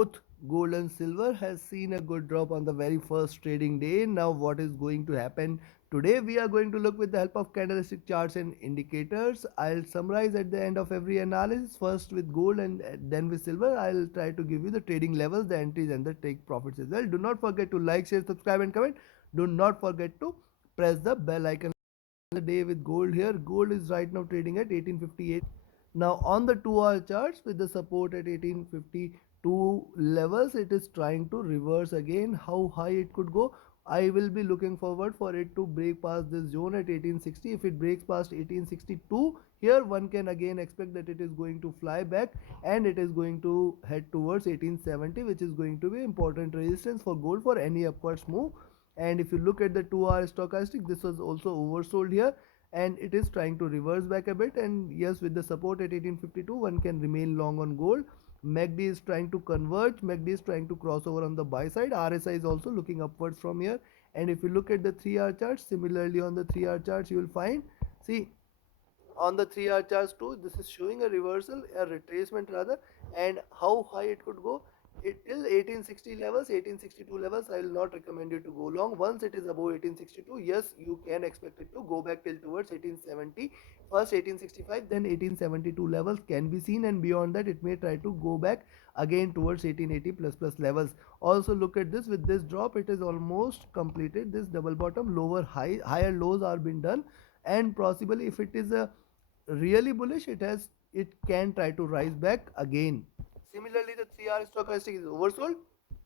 Both gold and silver has seen a good drop on the very first trading day. Now what is going to happen today? We are going to look with the help of candlestick charts and indicators. I'll summarize at the end of every analysis, first with gold and then with silver. I'll try to give you the trading levels, the entries and the take profits as well. Do not forget to like, share, subscribe and comment. Do not forget to press the bell icon. The day with gold here, gold is right now trading at 1858. Now on the 2 hour charts with the support at 1852 levels, it is trying to reverse again. How high it could go, I will be looking forward for it to break past this zone at 1860. If it breaks past 1862, here one can again expect that it is going to fly back and it is going to head towards 1870, which is going to be important resistance for gold for any upwards move. And if you look at the 2 hour stochastic, this was also oversold here and it is trying to reverse back a bit. And yes, with the support at 1852, one can remain long on gold. MACD is trying to converge, MACD is trying to cross over on the buy side, RSI is also looking upwards from here. And if you look at the 3 hour charts, similarly on the 3 hour charts you will find, see, on the 3 hour charts too, this is showing a reversal, a retracement rather. And how high it could go, it till 1860 levels, 1862 levels, I will not recommend you to go long. Once it is above 1862, yes, you can expect it to go back till towards 1870, first 1865, then 1872 levels can be seen, and beyond that it may try to go back again towards 1880 plus levels. Also look at this, with this drop it is almost completed this double bottom, lower high, higher lows are been done, and possibly if it is a really bullish, it can try to rise back again. Similarly, the 3 hour stochastic is oversold.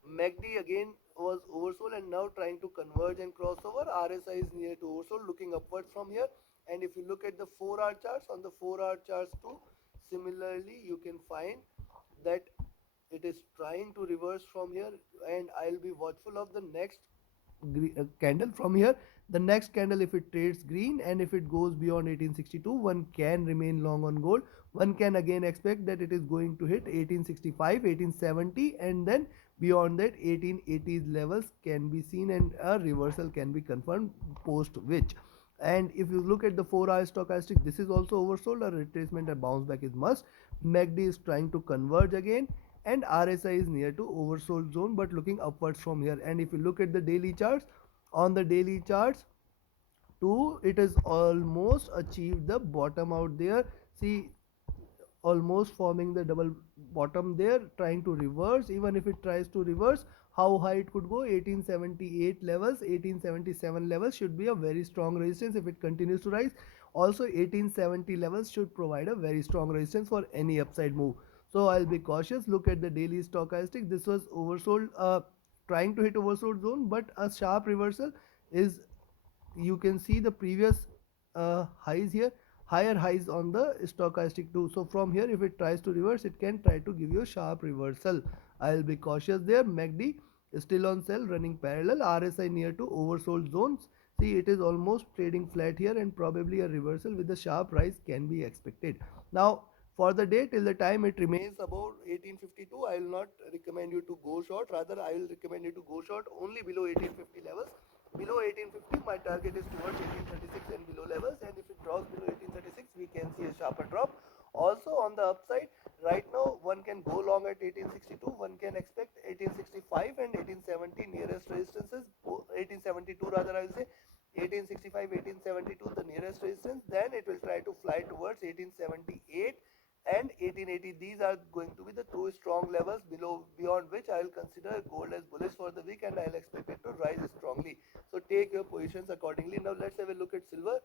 MACD again was oversold and now trying to converge and cross over. RSI is near to oversold, looking upwards from here. And if you look at the 4 hour charts, on the 4 hour charts too, similarly you can find that it is trying to reverse from here, and I'll be watchful of the next candle from here. The next candle, if it trades green and if it goes beyond 1862, one can remain long on gold. One can again expect that it is going to hit 1865, 1870, and then beyond that 1880s levels can be seen and a reversal can be confirmed, post which. And if you look at the 4 hour stochastic, this is also oversold. A retracement and bounce back is must. MACD is trying to converge again, and RSI is near to oversold zone but looking upwards from here. And if you look at the daily charts, on the daily charts too, it has almost achieved the bottom out there. See, almost forming the double bottom there, trying to reverse. Even if it tries to reverse, how high it could go, 1878 levels, 1877 levels should be a very strong resistance if it continues to rise. Also 1870 levels should provide a very strong resistance for any upside move. So I'll be cautious. Look at the daily stochastic, this was oversold, trying to hit oversold zone, but a sharp reversal is, you can see the previous highs here, higher highs on the stochastic too. So from here if it tries to reverse, it can try to give you a sharp reversal. I'll be cautious there. MACD is still on sell, running parallel, RSI near to oversold zones. See, it is almost trading flat here, and probably a reversal with a sharp rise can be expected. Now for the day, till the time it remains above 1852, I will not recommend you to go short, rather I will recommend you to go short only below 1850 levels. Below 1850, my target is towards 1836 and below levels, and if it drops below 1836, we can see a sharper drop. Also on the upside, right now one can go long at 1862, one can expect 1865 and 1870 nearest resistances, 1872 rather I will say, 1865, 1872 the nearest resistance, then it will try to fly towards 1878 and 1880. These are going to be the two strong levels below, beyond which I will consider gold as bullish for the week, and I will expect it to rise strongly. So take your positions accordingly. Now let's have a look at silver.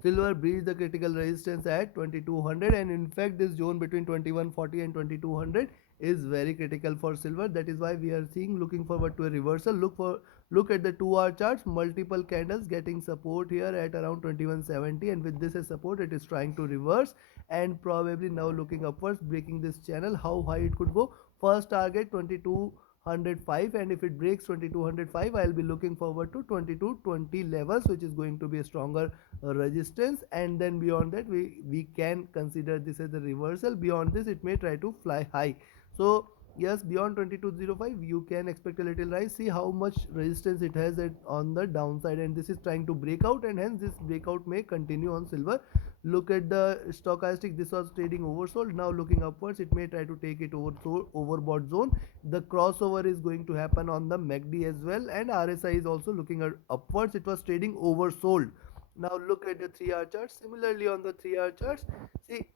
Silver breached the critical resistance at 2200, and in fact this zone between 2140 and 2200 is very critical for silver. That is why we are seeing, looking forward to a reversal. Look at the 2 hour charts, multiple candles getting support here at around 2170, and with this as support it is trying to reverse and probably now looking upwards, breaking this channel. How high it could go, first target 2205, and if it breaks 2205, I'll be looking forward to 2220 levels, which is going to be a stronger resistance. And then beyond that we can consider this as a reversal. Beyond this it may try to fly high. So yes, beyond 2205 you can expect a little rise. See how much resistance it has on the downside, and this is trying to break out, and hence this breakout may continue on silver. Look at the stochastic, this was trading oversold. Now looking upwards, it may try to take it overbought zone. The crossover is going to happen on the MACD as well, and RSI is also looking at upwards. It was trading oversold. Now look at the 3-hour chart. Similarly on the 3-hour charts, see,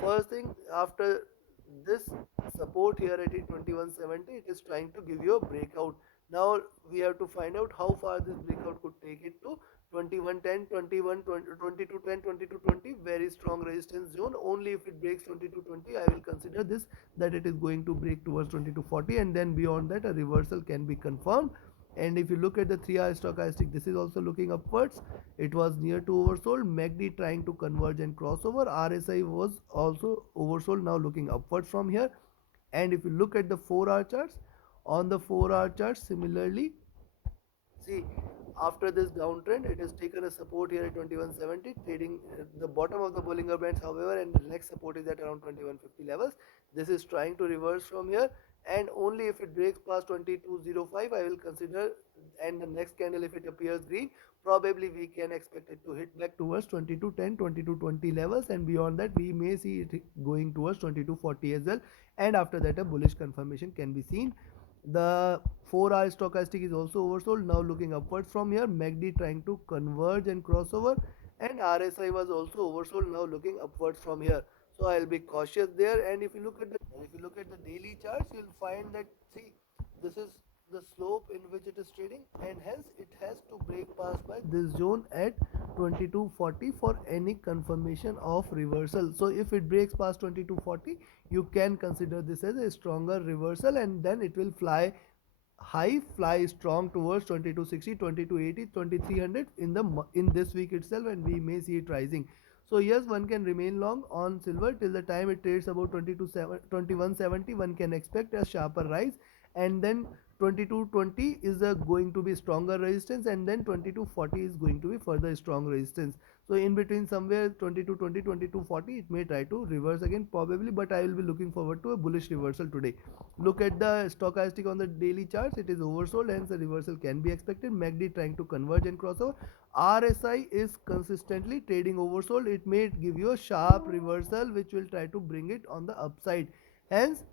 first thing, after this support here at 2170, it is trying to give you a breakout. Now we have to find out how far this breakout could take it to. 2110, 2210, 2220, very strong resistance zone. Only if it breaks 2220, I will consider this, that it is going to break towards 2240, and then beyond that a reversal can be confirmed. And if you look at the 3-hour stochastic, this is also looking upwards. It was near to oversold. MACD trying to converge and crossover. RSI was also oversold, now looking upwards from here. And if you look at the 4-hour charts, on the 4-hour charts, similarly, see, after this downtrend, it has taken a support here at 2170, trading the bottom of the Bollinger Bands, however, and the next support is at around 2150 levels. This is trying to reverse from here, and only if it breaks past 2205, I will consider, and the next candle, if it appears green, probably we can expect it to hit back towards 2210, 2220 levels, and beyond that we may see it going towards 2240 as well, and after that a bullish confirmation can be seen. The 4-hour stochastic is also oversold, now looking upwards from here. MACD trying to converge and crossover, and RSI was also oversold, now looking upwards from here. So I'll be cautious there. And if you look at the daily charts, you'll find that, see, this is the slope in which it is trading, and hence it has to break past by this zone at 2240 for any confirmation of reversal. So if it breaks past 2240, you can consider this as a stronger reversal, and then it will fly high, fly strong towards 2260, 2280, 2300 in this week itself, and we may see it rising. So yes, one can remain long on silver till the time it trades about 2170. One can expect a sharper rise, and then 2220 is going to be stronger resistance, and then 2240 is going to be further strong resistance. So in between somewhere 2220, 2240, it may try to reverse again probably, but I will be looking forward to a bullish reversal today. Look at the stochastic on the daily charts, it is oversold, hence a reversal can be expected. MACD trying to converge and crossover. RSI is consistently trading oversold, it may give you a sharp reversal which will try to bring it on the upside. Hence,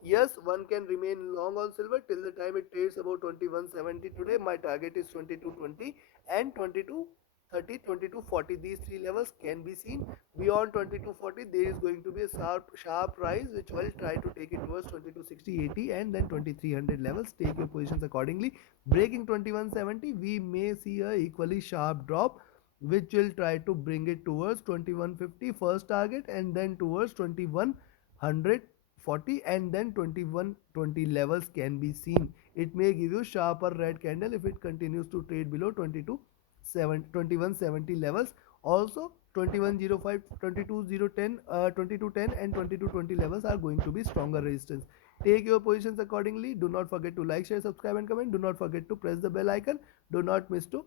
yes, one can remain long on silver till the time it trades about 2170 today. My target is 2220 and 2230, 2240. These three levels can be seen. Beyond 2240, there is going to be a sharp rise which will try to take it towards 2260, 80, and then 2300 levels. Take your positions accordingly. Breaking 2170, we may see a equally sharp drop which will try to bring it towards 2150 first target, and then towards 2140, and then 2120 levels can be seen. It may give you sharper red candle if it continues to trade below 2170 levels. Also 2105, 2210, 2210 and 2220 levels are going to be stronger resistance. Take your positions accordingly. Do not forget to like, share, subscribe and comment. Do not forget to press the bell icon. Do not miss to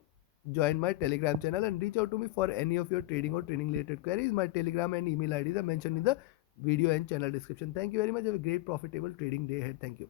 join my telegram channel, and reach out to me for any of your trading or training related queries. My telegram and email IDs are mentioned in the video and channel description. Thank you very much. Have a great profitable trading day ahead. Thank you.